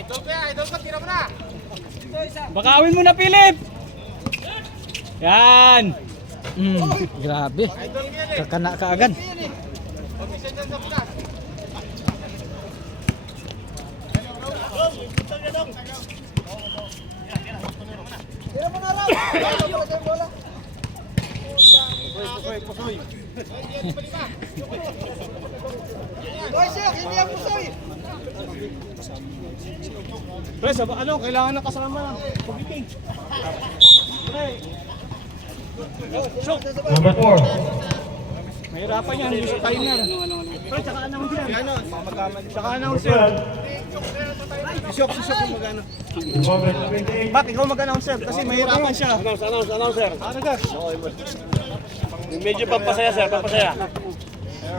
Idol ko, tira mo na. Bakawin mo na, Philip. Yan. Grabe. Kakana ka agad. Pres, ano, kailangan na kasama ng pagbiting. Number 4. Mahirapan yan, yung sa timer. Pres, tsaka announcer. Tsaka announcer. Si Shop yung mag-ano. Number 28. Bak, ikaw mag-announcer kasi mahirapan siya. Announcer. Ano ka? Medyo pampasaya, sir, pampasaya.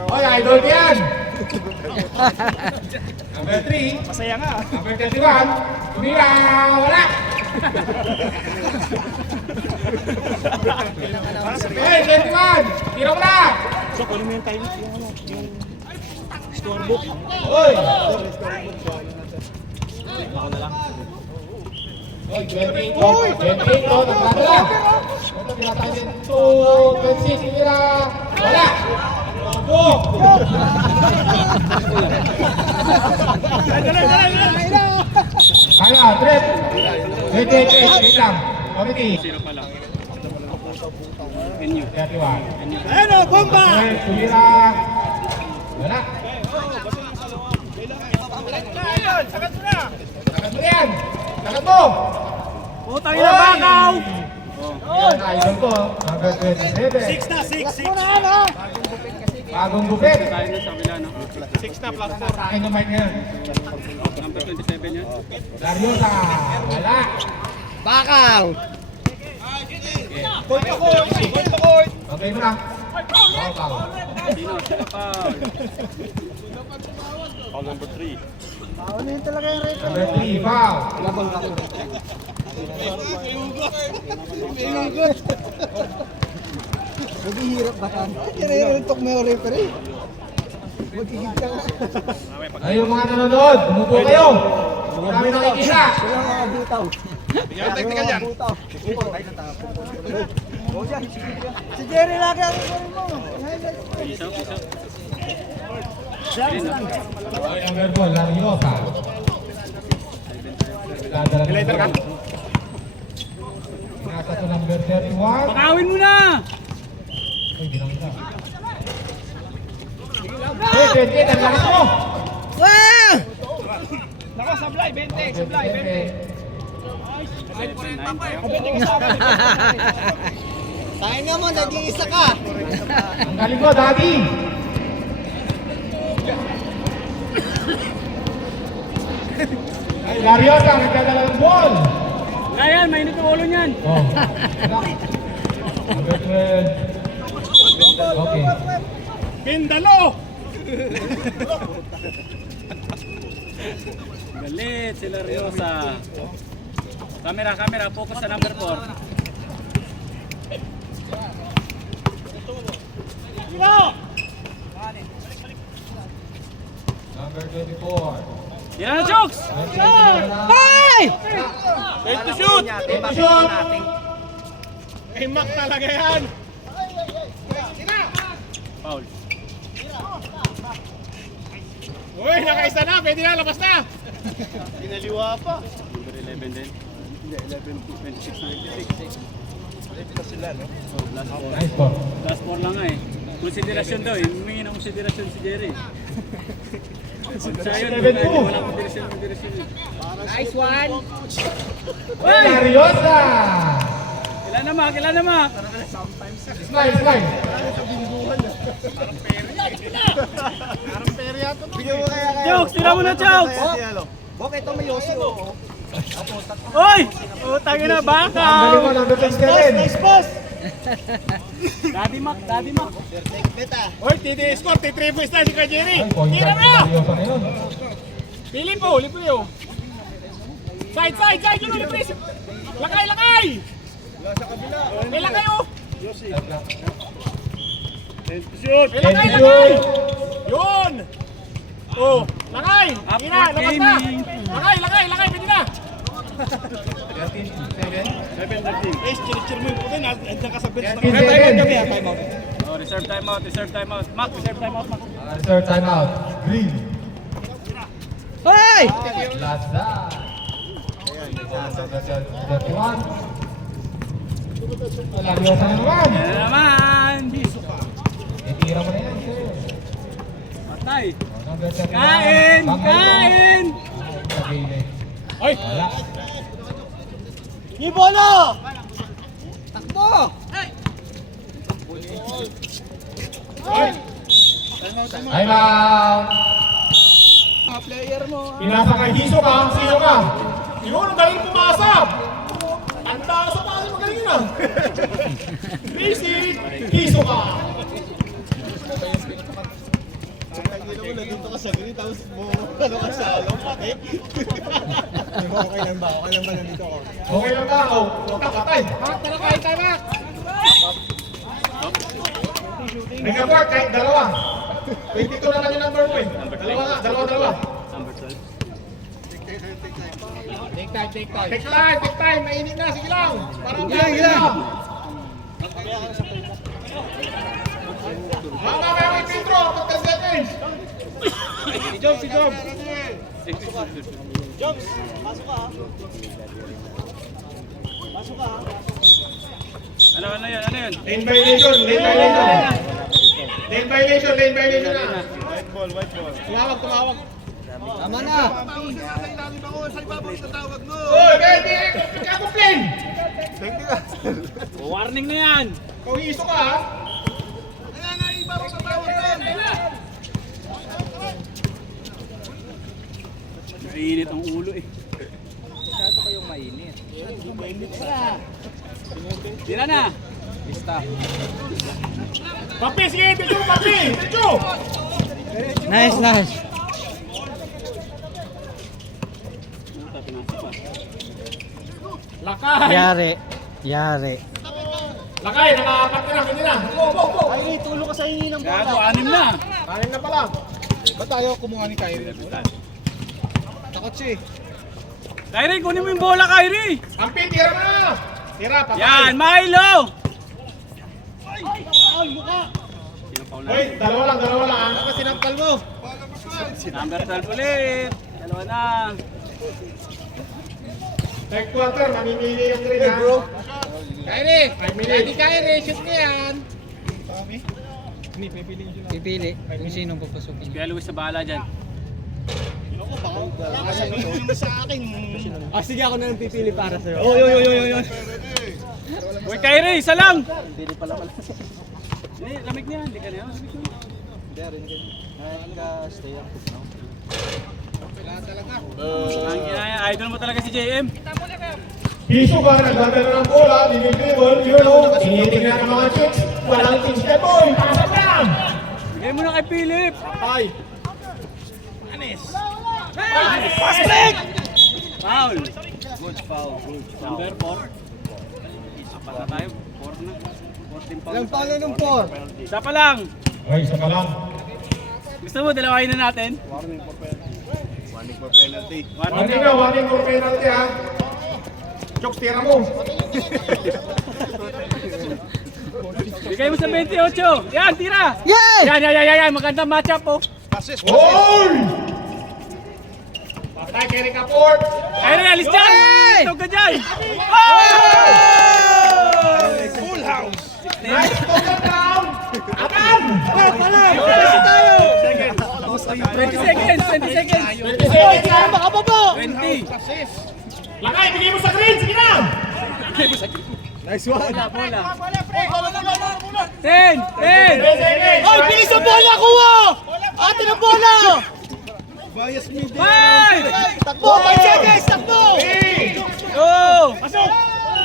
Hoy, idol ko yan! Number 3. Pasaya nga. Number 31. Tumira! Wala! Hey, 21! Tira mo na! So, kunin mo yung time, yung scorebook. Hoy! Ako na lang. Hoy, 28 ko. 28 ko. Nagdadala. Ito, tinatayin ito. 26. Tumira! Wala! Go! Kaya, Trip. 28. Wait lang. Committee. 31. Ano, bomba! Tumira! Wala! Sagat mo na! Sagat mo yan! Sagat mo! Putang ina, bakaw! Yan, idol ko. Number 27. 6 na, 6. Bagong gupit. Tayo na sa kabila, no? 6 na, plus Sa akin yung mic ngayon. Number 27 yan. Dariosa. Wala. Bakaw. Point to court! Point to court! Okay mo na. Bakaw. Dino, foul. Foul number 3. Number 3, foul. Naghihirap ba ka? Nire-rentok mo yung referee. Magiging ka nga. Ay, yung mga nanonood, umupo kayo. Marami nakikita. Kaya mga butaw. Bigyan ng technical yan. Si Jerry lagi ang mo. Isaw. Okay, number 4, Dariosa. Later ka. Nasa to number 31. Bakawin mo na! Ay, ginangga. Hey, 28, ang lakas mo. Naka, sablay, 20, sablay, 20. 9 tayo. Tayo nga mo, nag-iisa ka. Ang galing mo, Daddy. Ay, Dariosa, nagdadala ng ball. Ryan, mainit ang ulo niyan. Oh. Number 12. Okay. Pindalo! Galit sila Riosa. Camera, focus sa number 4. Number 24. Yan na, Chooks! Ay! Time to shoot! Time to shoot! Ay, Mac talaga yan! Foul. Uy, nakaisa na, pwede na, labas na! Pinaliwa pa. Number 11 din. Hindi, 11, 26, 96. Nice ball. Last 4 lang nga eh. Konsiderasyon daw eh. Humingi ng konsiderasyon si Jerry. Siya yun, wala konsiderasyon eh. Nice one. Uy! Dariosa! Ilan na, Mac? Slide, slide. Chooks, tira mo na, Chooks! Bok, ito may Yossi. Uy! Utang na, Ang galing mo, bakaw! number 27. Daddy Mac. Uy, titi-score, titi-triple na si Kajeri! Ay, point Tira guard na! si Dariosa ngayon. Lipo yun! Side, yun, lipo! Lakay! May lakay oh! Shoot! May lakay! Yun! Oh, lakay! Upward Ina, labas na! gaming. Lakay! Eh, chinichir mo yung puti, nandiyan ka sa bench. 13 seconds. Oh, reserve timeout, reserve timeout. Mac, reserve timeout, Mac. Third timeout. Green. Hoy! Laza. 31. Layosan na naman. Yan na naman. Itira mo na yan, sir. Patay. Number 31. Kain! Kain! Ay! Wala. Ibono! Takbo! Time out. Mga player mo. Pinasa kay Hiso ka. Sino ka? Yun, ang galing pumasa. Tanda sa pala magaling na. Basic. Hiso ka. Nandito ka sa green, tapos mo, ano ka sa along, pati. Okay lang ba? Okay lang ba nandito ako? Okay lang ba? O, patay. Tara kayo, tama! May ka-board kahit dalawa. 22 naman yung number mo eh. Dalawa nga, dalawa. Number 12. Take time. Mainit na, sige lang. Parang Sige lang. Mama, may may intro. Pagka-seconds. Si Job! Jobs, pasok ka ha. Pasok ka ha. Ano yan? Ano yan? Lane violation na. White ball. Tumawag. Tama na! Oy, baby, complain. Warning na yan. Kung hiso ka ha. Mainit ang ulo eh. Tira na. Lista. Papi, sige, papi. Nice! Lakay. Yari. Lakay, nakaapat ka na, kanina. Go. Kyrie, tulong ka sa hingin ng bola. Gago, 6 na. Kanin na pala. Ba't tayo kumuha ni Kyrie? Takot siya eh. Kyrie, kunin mo yung bola, Kyrie. Ampi, tira mo na. Tira, patay. Yan, Milo. Hoy, dalawa lang ah. Ano ka sinampal mo? Number 12 ulit. Dalawa na. Third quarter, mamimili yung green ha. Kyrie! 5 minutes. Kyrie, shoot mo yan! Hindi, pipili yun. Pipili kung sinong papasukin. Kaya Luis sa bahala dyan. Ako, baka wala ka sabihin mo sa akin. Sige, ako na lang pipili para sa'yo. Oy. Uy, Kyrie, isa lang. Hindi, lamig niya. Hindi ka na yan. Ang ginaya, idol mo talaga si JM. Hiso ka, nagdadala ng bola, dinidribble, yun o. Tinitingnan ng mga chicks. Walang chicks na boy. Pasok lang. Bigay mo na kay Philip. Ay! Foul. Good foul. Number 4. Apat na tayo. 4 na. 14 foul. Ilang palo ng 4? Isa pa lang. Ay, isa pa lang. Gusto mo, dalawahin na natin? Warning for penalty. Warning for penalty ha. Chokes, tira mo. Bigay mo sa 28. Yan, tira. Yay! Yan. Magandang matchup po. Passes. Hoy! Patay, Kerry Kaport. Kyrie, alis dyan. Hey! Ito ka dyan. Full house. Nice total round. Akan! 20 seconds. 20 seconds ha. Makababa! 20. Lakay, bigay mo sa green. Sige na. Nice one. Bola. 10. 10. 10 seconds. Ay, bilis ang bola! Kuha! Atin ang bola! Bias mid. 5. Takbo! 5 seconds! Takbo! 3. Go.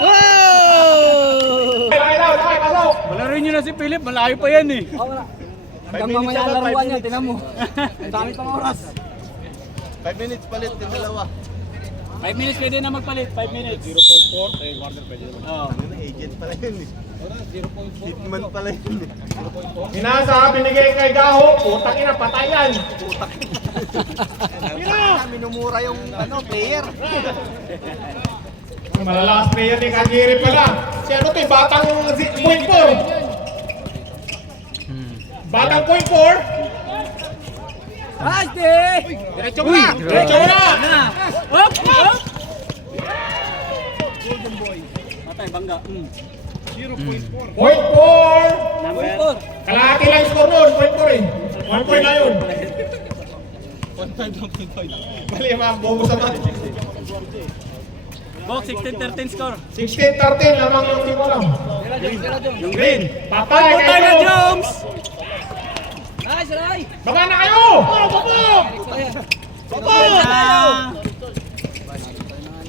Wow! Lakay, pasok. Malarin nyo na si Philip. Malayo pa yan eh. Hanggang mamaya laruan niya, tinan mo. Ang dami pang oras. 5 minutes palit, yung dalawa. 5 minutes pwede na magpalit. 5 minutes. 0.4, eh, quarter pwede naman. Oo. Agent pala yun eh. 0.4. Hitman pala yun eh. 0.4. Pinasa, binigay kay Gaho. Putang ina, patayan. Minumura yung player. Malalakas player ni Kajiri pala. Si ano to, batang point 4. Batang point 4. Diretso mo na! Diretso mo na! Hop! Hop! Patay, bangga. Point 4. Number. Kalahati lang yung score nun. Point 4 eh. 1 point na yun. 1.5. Mali ma'am, bubos naman. Box, 16-13 score. 16-13 lamang yung team mo lang. Yung green. Patay Patay na kayo! Jones! Baba na kayo!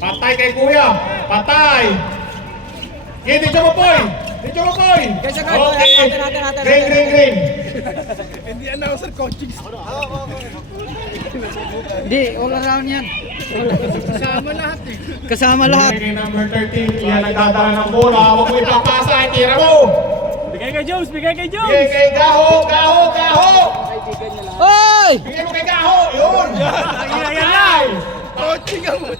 Patay kay kuya! Patay! Okay, dito mo poy! Dito mo poy! Okay! Green! Hindi announcer coaching. Hindi, all around yan. Kasama lahat eh. Kasama lahat. Kay number 13, yan nagdadala ng bola. Huwag mo ipapasa, tira mo! Bigay kay Jones! Bigay kay Jones! Bigay kay Gaho! Oy! Bigay mo kay Gaho! Yun! Patay! Coaching ako.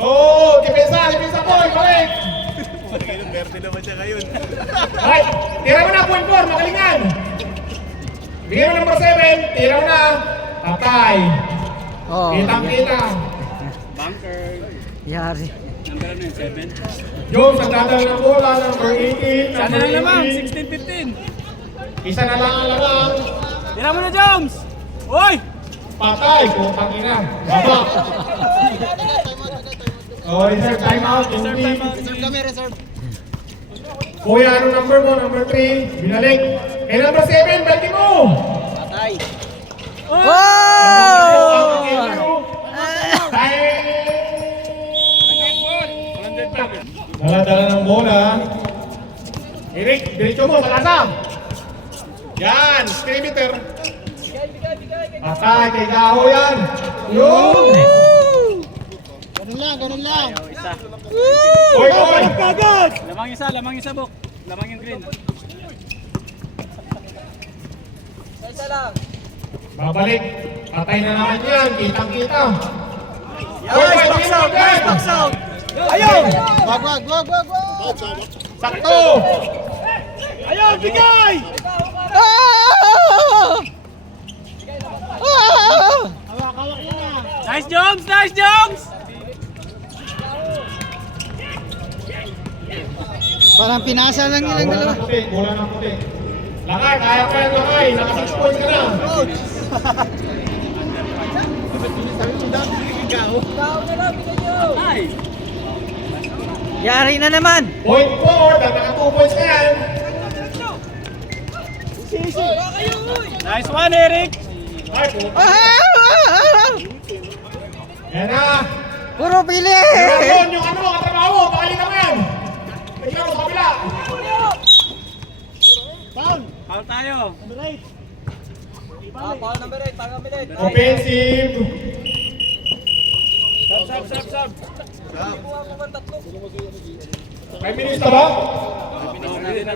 Oo! Depensa poy! Balik! Verde naman siya ngayon. Ay! Tira mo na, point 4, magalingan! Bigyan mo number 7, tira mo na! Patay! Oh, Kitang-kita! Bunker. yari. Number ano yun? 7? Jones, ang dadala ng bola, number 18, Sana number lang naman, 18. 16-15. Isa na lang ang lamang. Tira mo na Jones! Uy! Patay! Putang ina! Baba! Oh, reserve timeout. Reserve Hindi. timeout. Reserve. Kuya, ano number mo? Number 3. Binalik. Eh, number 7, balikin mo! Oh! Dala-dala ng bola. Eric, diretso mo, malasam. Yan, perimeter. Patay, kay Gaho yan. Yun! Ganun lang. Isa. Oy, oy! Lamang isa, Bok. Lamang yung green. Babalik. Patay na naman yan. Kitang-kita. Box out. Ayaw! Wag. Sakto! Ayaw, bigay! Nice Jones! Nice Jones! Parang pinasa lang nilang dalawa. Bola ng puti. Lakay, kaya pa yan lakay. Naka 6 points ka na. Ay! Yari na naman. Point 4, dahil naka 2 points ka yan. Nice one, Eric! Ay, puta. Yan na. Puro pili. Yun, yung ano, katrabaho mo. Pakalitan mo yan. Tignan mo, kabila. Foul tayo. Offensive. Sub. 5 minutes na ba?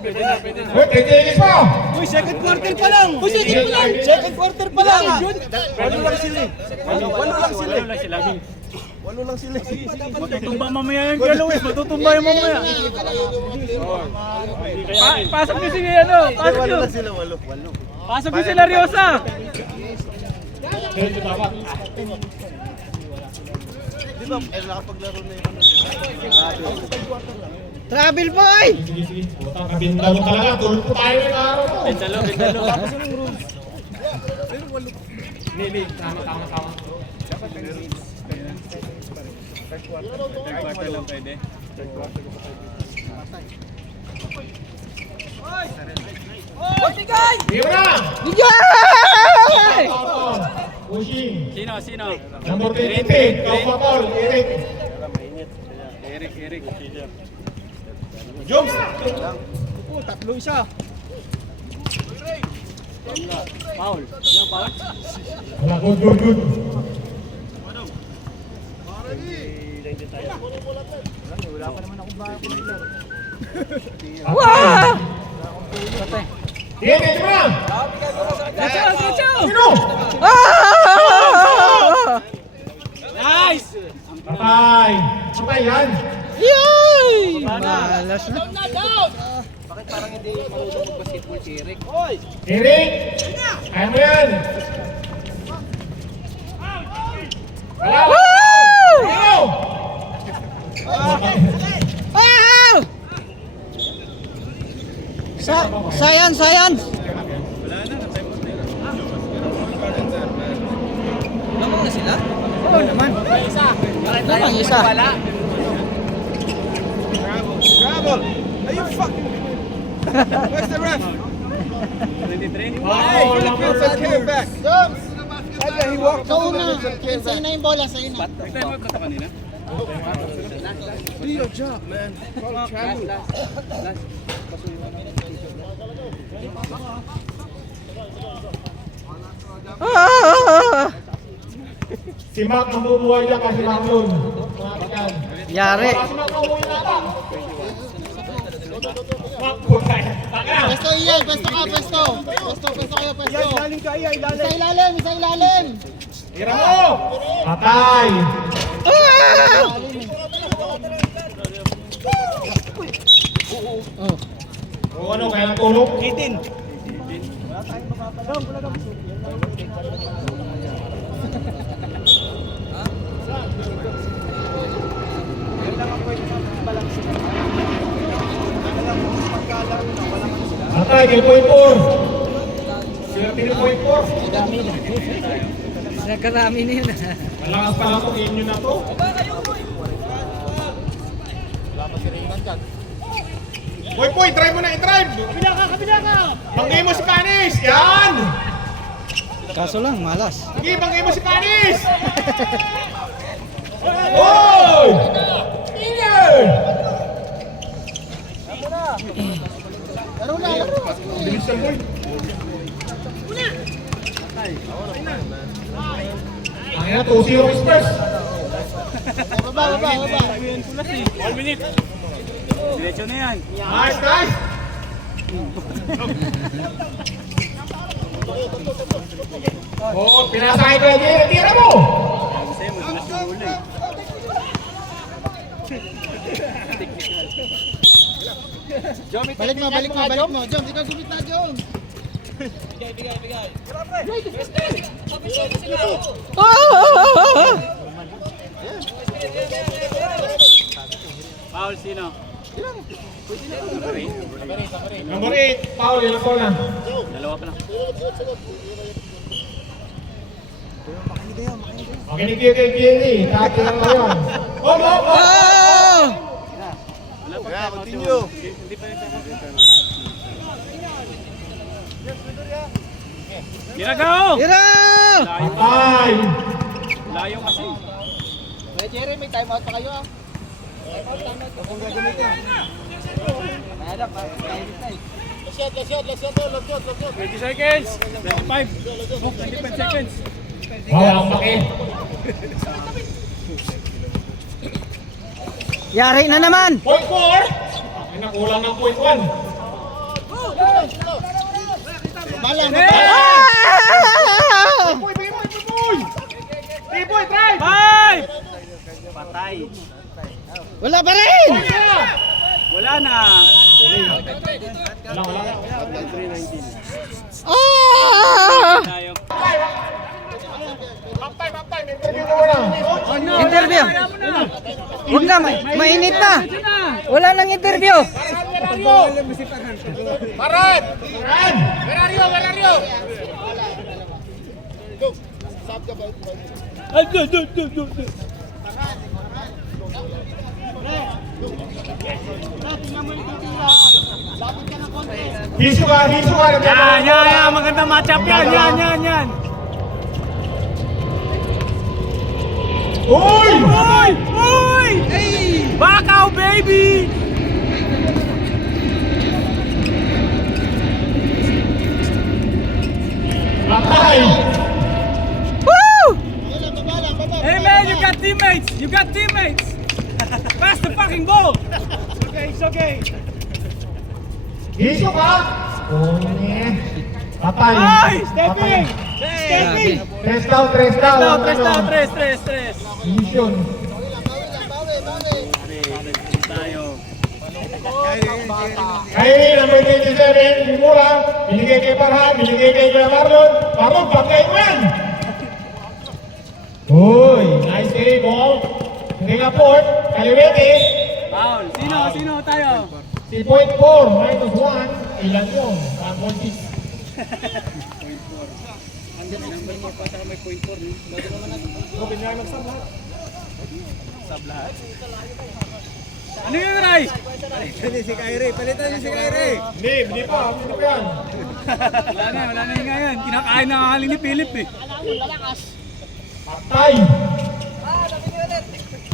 Pwede na. Wait, 30 minutes pa. Uy, second quarter pa lang. Second quarter pa lang. Walo lang sila. Walo lang sila. Matutumba mamaya yung Galois. Matutumba yung mamaya. Pasok nyo si ano. Pasok nyo. Sila, walo. Pasok nyo si Lariosa. Di ba, nakapaglaro na yung ano. Travel boy. Sige. Putang kabinda mo talaga. Tulog po tayo ng araw mo. Bintalo. Lili, tama. Third quarter lang pwede. Sige mo na. Yay! Pushing. Sino? Number 28. Kaupa Paul. Eric. Eric. Jones. Tatlo isa. Foul. Walang foul? Wala, good. Wow! Sige, medyo mo lang. Sino? Nice! Patay. Patay yan. Malas na. Eric! Kaya mo yan. Wala! Wala! Science, science. Lamang na sila? Oo naman. Lamang isa. Travel! Are you fucking... Where's the ref? 23? Hey, Philippines and came back. He walked Sa una, sa'yo na yung bola, sa'yo na. Nagtayo mo ito kanina? Do your job, man. Follow travel. Si Mac mabubuhay niya kasi Mac yun. Mga kapatid. Yari. Si Mac mabubuhay na ata. Mac, buhay. Taka! Pwesto iyan, pwesto ka, pwesto. Pwesto kayo, pwesto. Ilalim ka, iya, ilalim. Isa ilalim, isa ilalim. Tira mo! Patay! O ano, kaya ng tulong? Kitin! Patay, kay point 4. Sila pili point 4. Nagkarami na yun. Malakas pala ito, inyo na to. Boy, try mo na i-drive! Kabila ka! Banggay mo si Canis! Yan! Kaso lang, malas. Sige, banggay mo si Canis! Hoy! Ingay! Laro na, laro. Bilis yan, boy. Ang ina, 2-0 Spurs. Baba. 1 minute! Diretso na yan! Nice, guys! Oh, pinasakay ko yung tira mo! Sa'yo mo, dulas yung ulo eh. Balik mo. Jom, ikaw gumit na, Jom. Foul sino? Number 8, Paul, ilang ko na. Dalawa pa lang. Makinig kayo kay Jenny, dati lang ko yan. Oh! Wala pa Yeah, continue. Hindi pa rin Ginagaw! Tira! Layo. Patay! Layo kasi. Jerry, may time out pa kayo ah. Kung gagamitin. Mahadap, Let's shot. 20 seconds! 25! Move, 25 seconds! Walang pake. Yari na naman! Point 4! Ay, nakulang ng point 1. Balang, Boy, drive! 5! Patay! Wala pa rin! Wala na! Wala. Tayo. Baptay, may interview mo na. Interview! Huwag na, mainit na! Wala nang interview! Parat! Verario! Hiso ka. Yan! Magandang matchup yan! Yan! Uy! Bakaw, baby! Patay! Woo! Hey man, you got teammates! Pass the fucking ball! It's okay. Iso ka! Oh, patay. Ay! Stepping! Patay. Stepping! Tres down. Tres. Mission. Tayo. Ay, number 27, Mimura. Binigay kay Parhan, binigay kay Kuya Marlon. Marlon, bagay mo yan! Uy, nice day, ball. Hindi nga port, kaliwete. Foul. Sino tayo? Si point 4, minus 1. Ilan yun? 1.6. Ano yun, Ray? Hindi pa yan. Wala na yung ngayon. Kinakain na kakali ni Philip eh. Patay.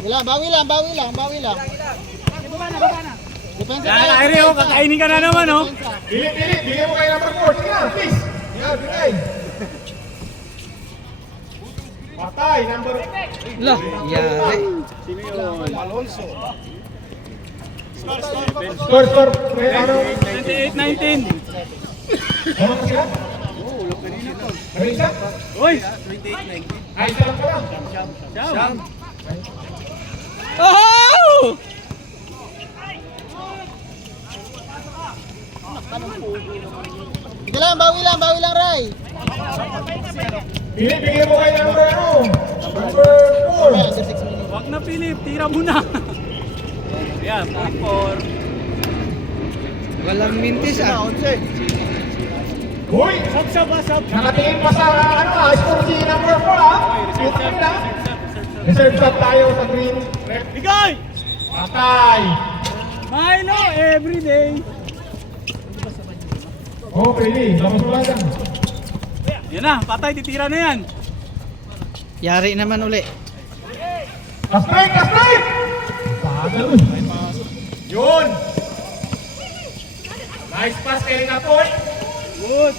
Bawi lang. Depensa Yan, tayo. Kyrie, oh, kakainin ka na naman, oh. Pilit, bigyan mo kayo number 4. Sige na, please. Yan, bigay. Patay, number... Lah, yari. Sino yun? Alonso. Score. Ano? 28-19. Ano ka sila? Ano isa? Uy! Ay, isa lang pala. Siyam. Oh! Sige lang, bawi lang, Ray. Pilit, bigyan mo kayo number ano? Number 4. Wag na, Philip. Tira mo na. Ayan, point 4. Walang mintis ah. Uy! Sab. Nakatingin pa sa score si number 4 ha? Reserve shot tayo sa green. Bigay! Patay! Milo, everyday. Oh, pwede. Labas mo lang dyan. Yan na, patay. Titira na yan. Yari naman uli. Ka-strike! Bagal. Yun! Nice pass kay Ringapoy. Good.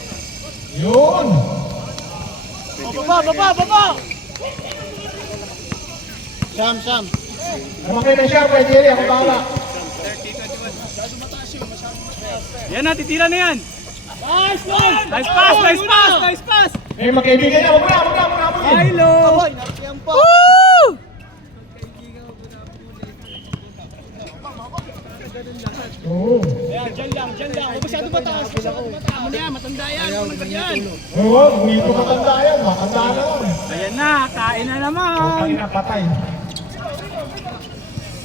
Yun! Baba! Sam. Namakay na siya kay Jerry. Ako bahala. Yan na, titira na yan. Nice pass! Eh, magkaibigan niya. Huwag na. Milo. Woo! Oo. Diyan lang. Huwag masyado mataas. Tama na yan, matanda yan. Oo, dito matanda yan. Matanda na lang. Ayan na, kain na naman. Patay na, patay.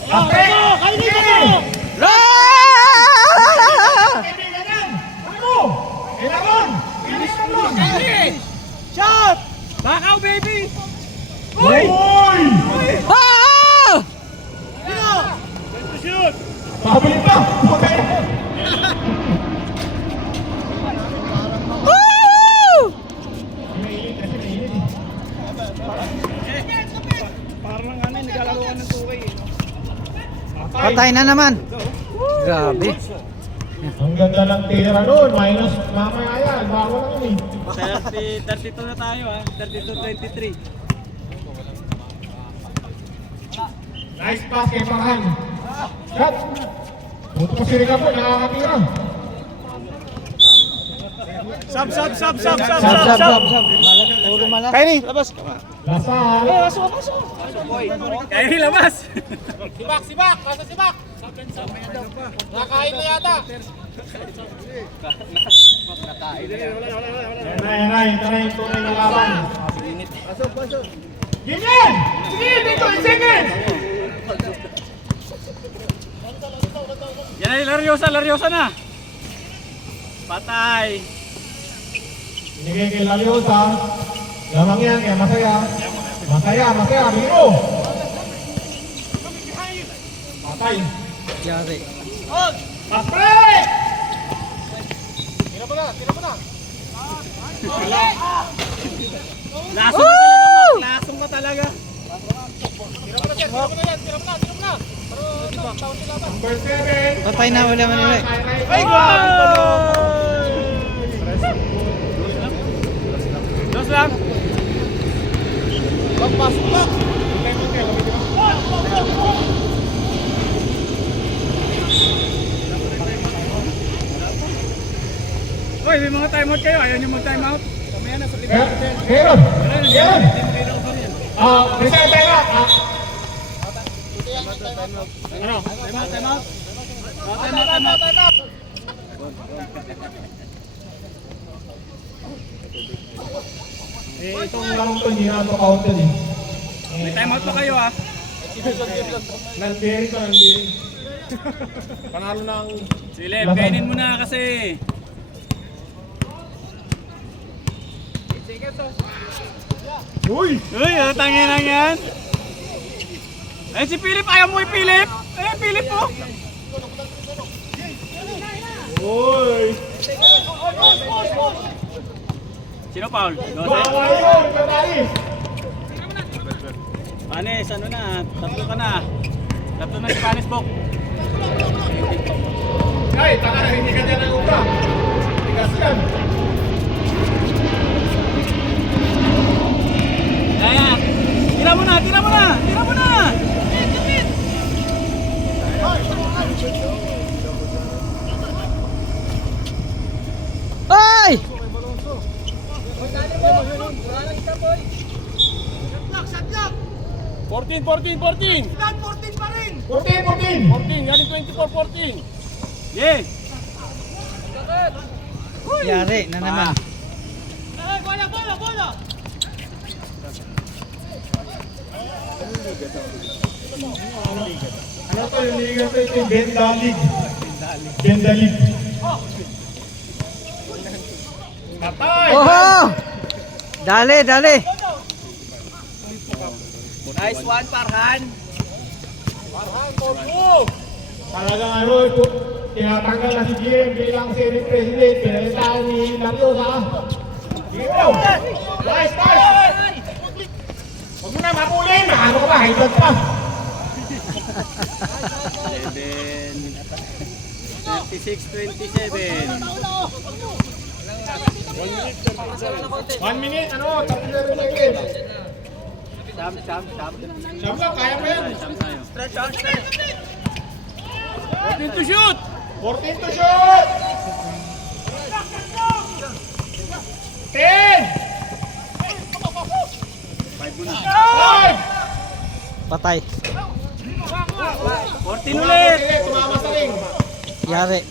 Kainin mo! Kaibigan yan! Ano? Kailangan! Bilis mo lang! Shot! Bakaw, baby. Uy! Ah! Shoot! Pabalik pa! Okay! Woo! Mainit kasi mainit eh. Parang naglalaroan ng tuway eh. Patay na naman. Grabe. Ang ganda ng tira nun. Minus mamaya yan. Bago lang yun eh. 32 na tayo, ha. 32-23. Nice pass kay Parhan. Shot! Buto pa si Ricapo. Nakakatira. Sab! Sab. Puro malak. Kainin, labas! Lasal. Pasok! Kyrie, labas. Sibak! Nasa sibak! Nakain na yata! Yan na. Ito na yung tunay na laban. Game yan! Sige, dito. 8 seconds! Yan na, Lariosa na. Patay. Binigay kay Laliosa. Lamang yan, kaya masaya. Masaya, biro. Patay. Yari. Patay! Tira mo na! Lasong ka talaga. Tira mo na! Number 7. Patay na, wala man uli. Ay, grabe pa no! Dos lang. Pagpasok pa! Uy, may mga timeout kayo. Ayaw nyo mag-timeout. Meron. Meron. Reset tayo na. Ano? Timeout. Itong larong to, hindi na ito counted eh. May timeout pa kayo ah. Nandiri ko, nandiri. Panalo ng... Silip, kainin mo na kasi. Uy! Uy, tangin lang yan. Ay, si Philip, ayaw mo i-Philip. Ay, Philip po. Uy! Sino Paul? Bawa yun! Patalis! Panis, ano na? Tatlo ka na. Tatlo na si Panis Bok. Ay, taka na, hindi ka dyan ng ubra. Tigas yan. Kaya, tira mo na, tira mo na, tira mo na. Ay! 14. 14! Galing 24-14. Yeah. Yari na naman. Ano to yung liga to? Ito yung Benda League. Benda League. Patay! Oho! Dali, dali. Nice one, Parhan. Talagang ano, tinatanggal na si GM bilang Senate President. Pinalitaan ni Larios ha. Gino! Nice! Huwag mo na mapulin! Ano ka ba? High blood pa! 26-27. 1 minute, ano? Tapos na rin again. Sam. Siyam lang, kaya mo yan. Sam tayo. 14 to shoot! 14 to shoot! 10! 5 muna. 5! Patay. 14 ulit! Tumama sa ring. Yari.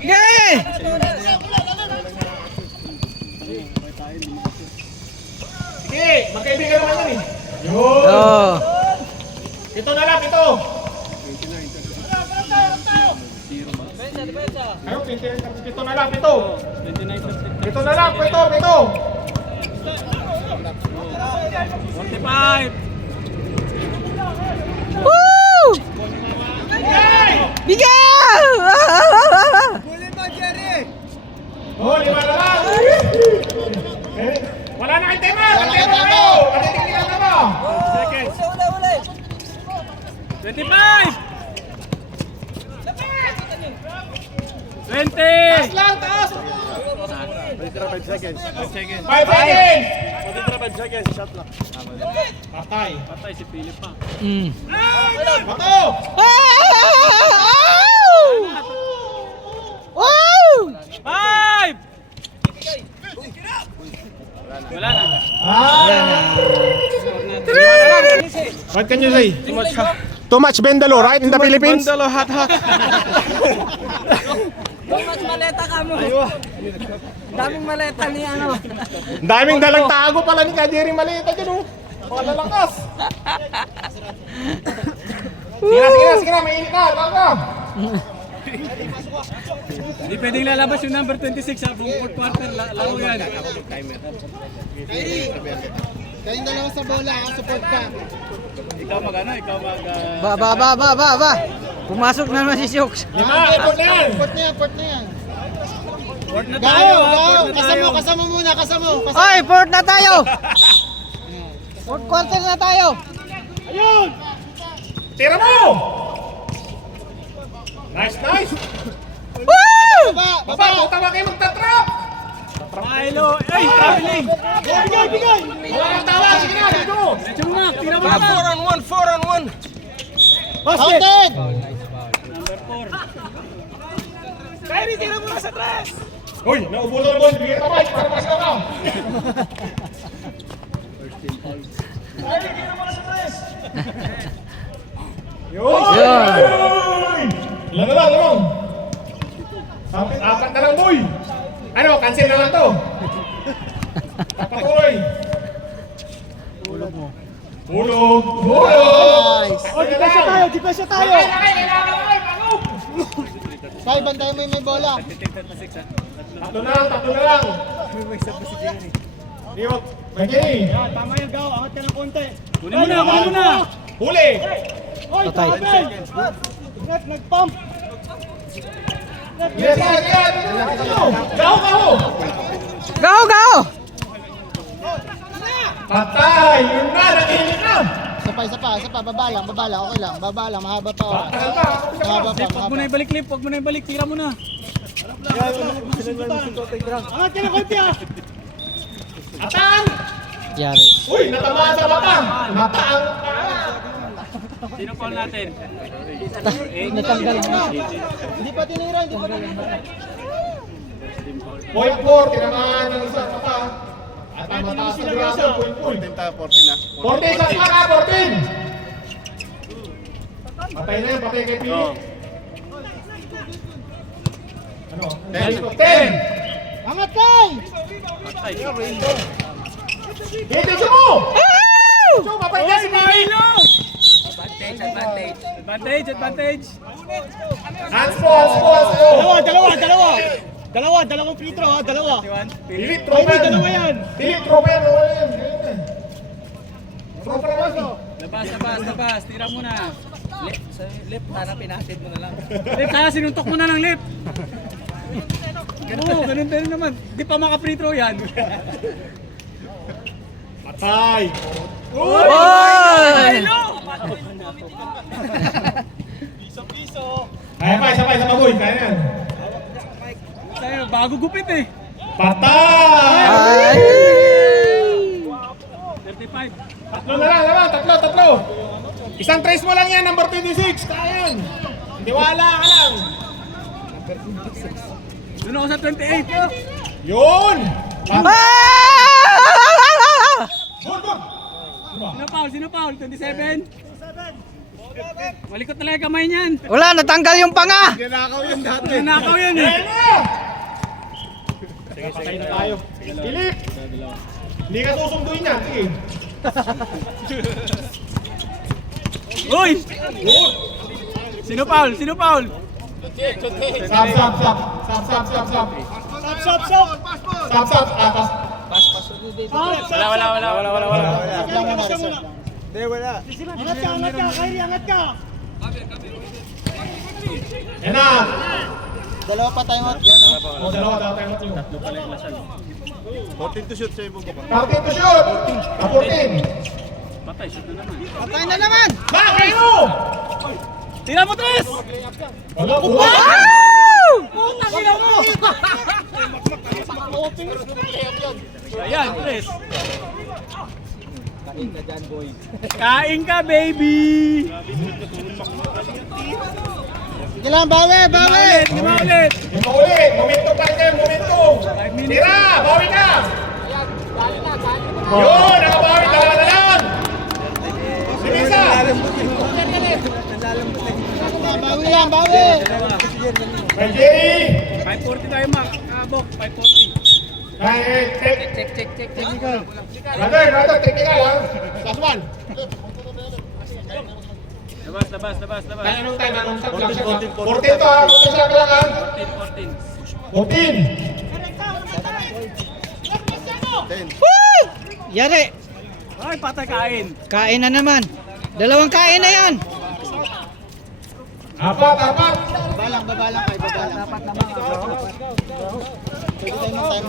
Yay! Sige, magkaibigan naman yun eh. Yun! Oh. Ito na lang, ito! Ano, ito na lang, ito! 29-30. Ito na lang, ito! 45! Woo! Bigyan! Oh, 5 na lang! Wala na kayong tema! Mag-tema kayo! Katitignan na ba? Seconds. 25! 20! Lang, taas! 5 seconds. 5 seconds! 5 seconds. Shot lang. Patay! Patay si Philip pa. Bato! Wow! 5! Wala na. What can you say? Too much Bendalo, right? In the Philippines? Bendalo, hot. Mas maleta ka mo. Daming maleta ni ano. Daming dalang tago pala ni Kajeri Malita dyan oh. Malalakas. Sige na, mainit na. Tago. Hindi pwedeng lalabas yung number 26 sa buong fourth quarter. Laro yan. Kayong dalawa sa bola, support ka. Ikaw mag-ano? Ikaw mag... Ba. Pumasok na naman si Sioux. 5, ikot na yan. Port na yan. Fourth na tayo. Fourth na tayo. Kasama muna. Oy, fourth na tayo. Fourth quarter na tayo. Ayun! Tira mo! Nice! Woo! Baba, tawa kayo magtatrap! Milo! Ay, traveling! Wala kang tawa, sige na, dito! Diretso mo na, tira mo na! 4 on 1. Basket! Counted! Number 4. Kyrie, tira mo na sa tres! Uy, naubusan mo. Bigyan ka pa. Para mas ka. Kyrie, tira mo na sa tres! Yun! Yun! Ilan na lang. Apat na lang, boy. Ano, cancel na lang to. Patuloy. Hulog. Nice! Oh, depensa tayo, depensa tayo! Kai, bantayan mo yung may bola. Tatlo na lang. Iwag. Bagay. Yan, tama yung gaw, angat ka ng konti. Kunin mo na. Huli. Hoy, Tabel! Nag-pump! Yes. Gaw. Go! Patay. Yun na. Nakilig na. Isa pa. Baba lang. Okay lang. Baba lang. Mahaba pa oras. Tagal pa. Mahaba pa. Huwag mo na ibalik, Lip. Huwag mo na ibalik. Tira mo na. Angat ka ng konti ah! Atang. Yari. Uy, natamaan sa mata. Mataang. Sino foul natin? Natanggal na. Hindi pa tinira. Point 4. Tinamaan ng isang mata. At ang mataas na braso. Point 4. 14 sa para. 14. Patay na yan. Patay kay Pili. Ano? 10. Angat, Kai! Patay. Hindi siya mo! So, mapay ka si Pili! Advantage. Hands po! Dalawang free throw ha, dalawa. Pilit, Kyrie, tropa dalawa yan. Pilit, tropa yan. Tropa naman mo. Labas. Tira mo na. Lip, hanapin natin mo na lang. Lip, kaya sinuntok mo na ng lip. Oo, ganun din naman. Di pa maka-free throw yan. Patay! Oy! Kaya pa, isa pa, boy. Kaya yan. Tayo, bago gupit eh. Patay! Ay! 35. Tatlo na lang, tatlo. Isang trace mo lang yan, number 26. Kaya yan. Tiwala ka lang. Doon ako sa 28. Yun! Good. Sino foul? 27? Malikot talaga kamay niyan. Wala, natanggal yung panga! Nanakaw yan eh. Ayan na! Patay na tayo. Philip! Hindi ka susunduin yan. Sige. Uy! Good. Sino foul? Stop. Wala. Angat ka, Kyrie, angat ka! Yan na! Dalawa pa tayo. O, dalawa tayo. 14 to shoot sa ibong ko. 14 to shoot! 14! Patay, shoot na naman. Patay na naman! Bakit mo? Tira mo, Tres! Wala po. Ayan, Tres. Kain ka, baby! Kailangan bawi! Lima ulit! Yung ulit. Momentum pa rin. Momentum. Tira! Bawi ka! Yun! Nakabawi. Dalawa na lang! Sinisa! Bawi! Kay Jerry! 540 tayo, Mac. Bok, 540. Check. Brother, technical ha? Last one. Labas. Kaya anong time? Anong shot? 14 to ha? 14 shot lang ha? 14. Yari! Ay, patay kain. Kain na naman. Dalawang kain na yan. Apat. Baba lang kayo. Dapat naman. Pwede tayo ng time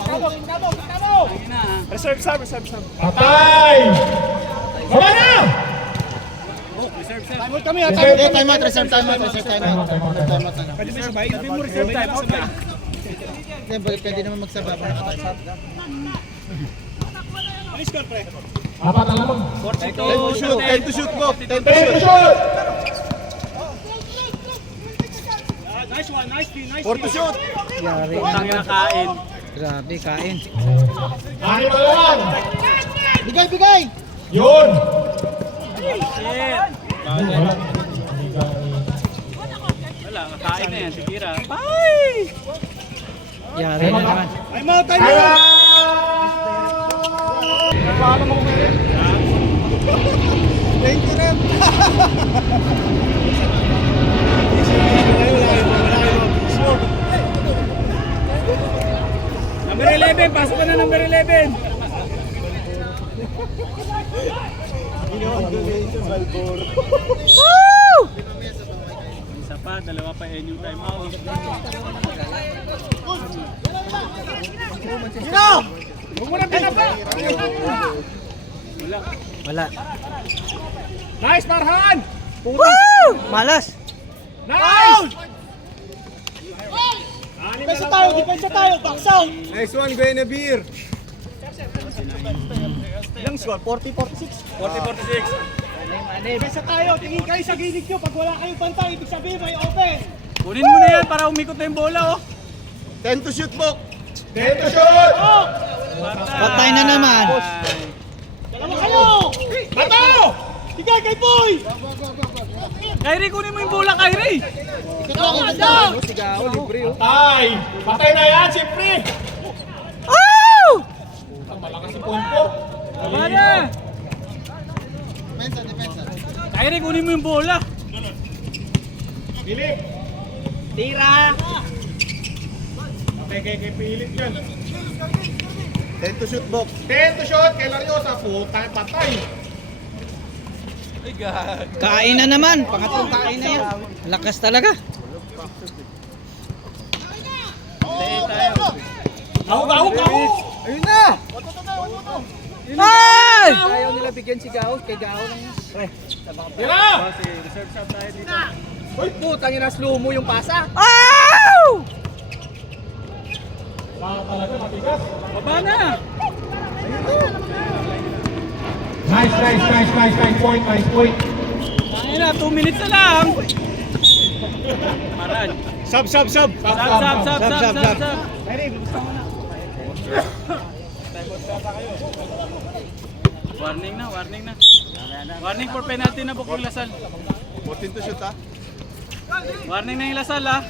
out. Reserve sub. Patay! Baba na! Time out kami ha, Time out. Reserve time out. Pwede mo sabay? Sabi mo reserve time out ha. Pwede naman magsabay. Ano score pre? Apat na lang. 10 to shoot, Bok. 10 to shoot! 4 to shoot. Yari Utang na na kain. Grabe, kain. 6 ang lawan. Bigay, bigay! Yun. Shit. Wala. Wala, kakain na yan. Sikira. Yari na naman. Kaya! Paalam ako ngayon. Thank you, Rep. Number 11, pasok ka na number 11. Isa pa, dalawa pa NU time out. Huwag mo na pinapa. Wala. Wala. Nice, Marhan! Woo! Malas. Nice! Depensa tayo, depensa tayo, box out! Nice one, Guinevere. Ilang score? 40-46? 40-46. Depensa tayo, tingin kayo sa gilid nyo. Pag wala kayong bantay, ibig sabihin may open. Kunin mo na yan para umikot na yung bola, oh. 10 to shoot, Bok. Dito shoot! Patay na naman. Dalawa kayo! Bato! Bigay kay Boy! Kyrie, kunin mo yung bola, Kyrie. Sigaw, libre, oh. Patay! Patay na yan, siyempre! Oh! Ang malakas si Pompo. Tama na. Kyrie, kunin mo yung bola. Philip! Tira! Patay kay Philip yan. 10 to shoot, Bok. 10 to shoot kay Lariosa. Puta, patay! Kain na naman. Pangatlong kain na yan. Lakas talaga. Ahog! Ayun na! Ay! Ayaw nila bigyan si Gao. Kay Gao lang yun. Tira! Reserve shot tayo dito. Uy, putang ina, slow mo yung pasa. Ow! Talaga matigas. Baba na. Nice point. Ayun na, 2 minutes na lang. Maran. Sub. Sab. Warning na. Warning for penalty na Bukong Lasal. 14 to shoot, ha? Warning na yung Lasal, ha.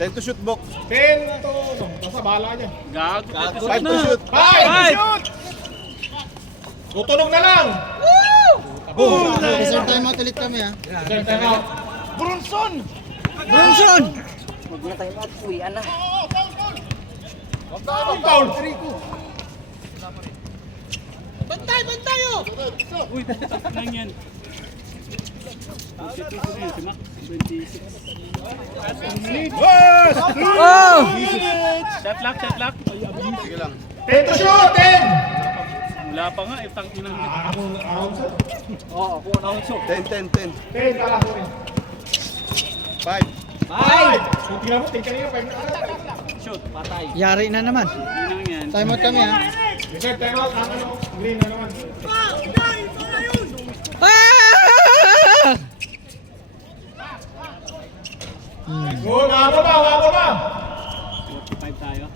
10 to shoot, Bok. 10 to... Nasa bala niya. Gago. 5 to shoot. 5. Tutunog na lang! Reserve time out ulit kami ha. Reserve time out. Bronson! Ang foul! Bantay, bantay oh! Uy, lang yan. 22 na yun, si Mac. 26. Oh! Shot lock. Sige lang. 10 to shoot! 10! Wala pa nga, itang inang nito. Ahog sa? Oo, ako na ako. 10. 10 kala ko rin. 5. 5! Shoot mo, tingnan kanina 5 na agad. Shoot, patay. Yari na naman. Inang yan. Time out kami ha. Reserve time out. Ang ano, green na naman. Ah! Go, wabo ba? 45 tayo.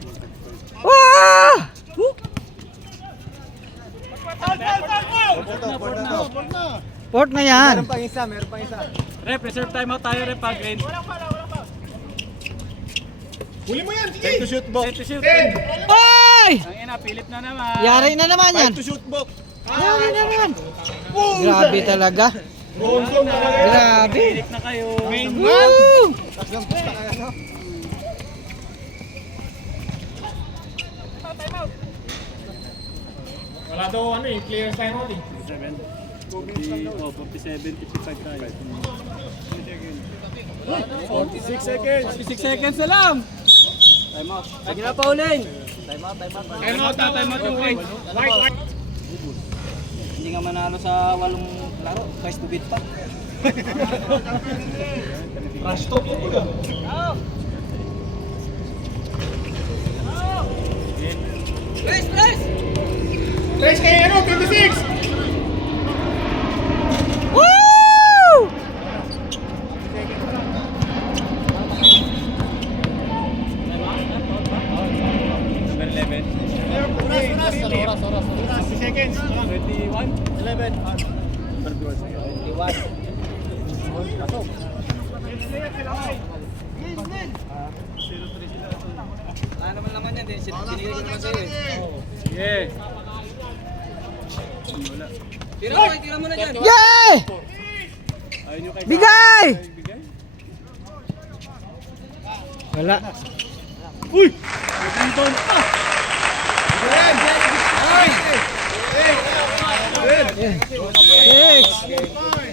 Ah! Port na yan. Meron pang isa. Rep, reserve timeout tayo, Rep, pag green. Huli mo yan, 10 to sige! shoot, Bok. Set to shoot. 10! Ay! Ang ina, Philip na naman. Yari na naman yan. 5 to shoot, Bok. Yari na naman. Grabe talaga. Bronson talaga yan. Grabe. Philip na kayo. Woo! Wala daw ano eh, clearance time out eh. 47, 55 tayo. 46 seconds. 56 seconds na lang. Timeout. Sige na, Pauline. Time out yung white. White. Hindi nga manalo sa 8 laro. Guys, to beat pa. Rush talk yun yun. Trace kay ano, 26! Woo! Oras. 60 seconds. 21. 11. 21. Wala naman naman yan. Sinigay ko naman sa'yo eh. Sige. Wala. Tira mo na dyan. Yay! Ayaw nyo kay Bigay! Bigay. Wala. Uy! Rebound pa! Six.